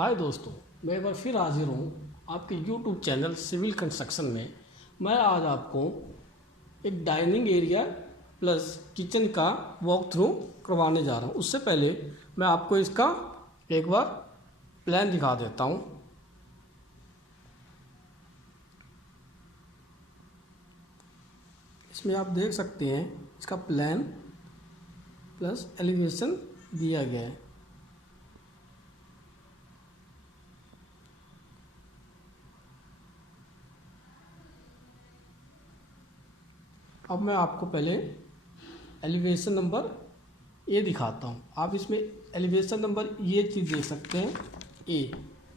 हाय दोस्तों, मैं एक बार फिर हाजिर हूँ आपके YouTube चैनल सिविल कंस्ट्रक्शन में। मैं आज आपको एक डाइनिंग एरिया प्लस किचन का वॉक थ्रू करवाने जा रहा हूँ। उससे पहले मैं आपको इसका एक बार प्लान दिखा देता हूँ। इसमें आप देख सकते हैं इसका प्लान प्लस एलिवेशन दिया गया है। अब मैं आपको पहले एलिवेशन नंबर ए दिखाता हूँ। आप इसमें एलिवेशन नंबर ये चीज़ देख सकते हैं, ए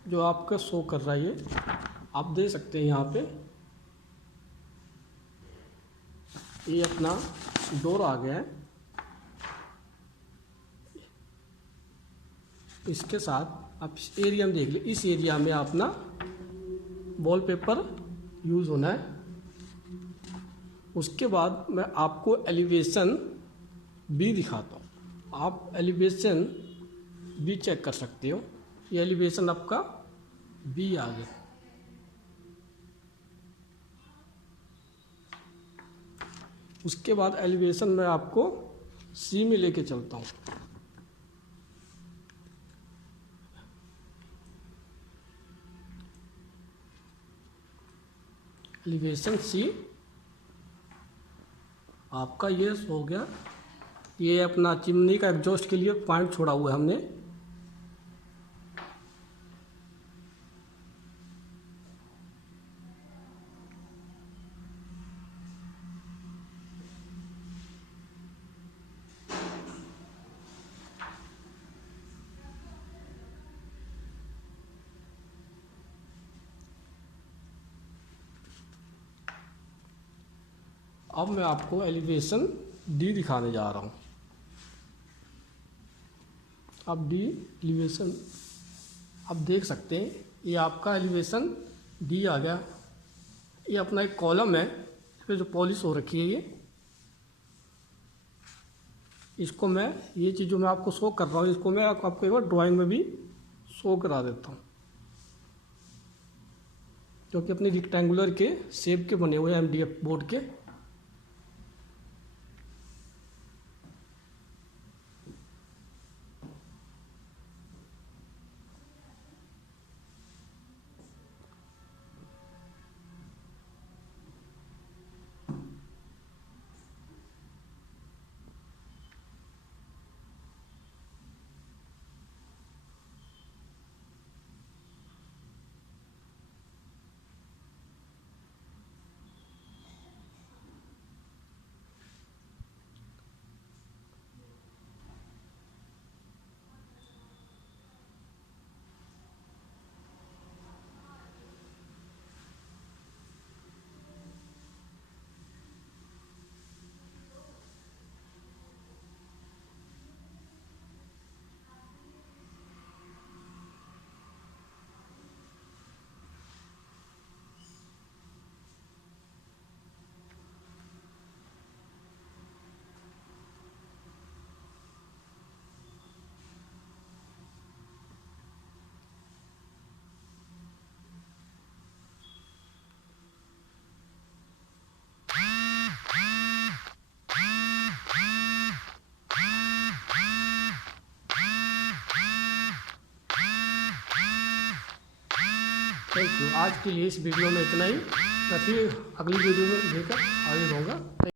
जो आपका शो कर रहा है, ये आप देख सकते हैं यहाँ पे ये अपना डोर आ गया है। इसके साथ आप इस एरिया में देख लीजिए, इस एरिया में अपना वॉलपेपर यूज़ होना है। उसके बाद मैं आपको एलिवेशन बी दिखाता हूँ। आप एलिवेशन बी चेक कर सकते हो। ये एलिवेशन आपका बी आ गया। उसके बाद एलिवेशन मैं आपको सी में लेके चलता हूँ। एलिवेशन सी आपका ये हो गया। ये अपना चिमनी का एग्जॉस्ट के लिए पॉइंट छोड़ा हुआ है हमने। अब मैं आपको एलिवेशन डी दिखाने जा रहा हूँ। अब डी एलिवेशन आप देख सकते हैं, ये आपका एलिवेशन डी आ गया। ये अपना एक कॉलम है, इस पर जो पॉलिश हो रखी है ये, इसको मैं ये चीज़ जो मैं आपको शो कर रहा हूँ, इसको मैं आपको एक बार ड्राइंग में भी शो करा देता हूँ, जो कि अपने रेक्टेंगुलर के शेप के बने हुए हैं MDF बोर्ड के। Thank you. आज के लिए इस वीडियो में इतना ही। मैं फिर अगली वीडियो में लेकर आगे रहूँगा।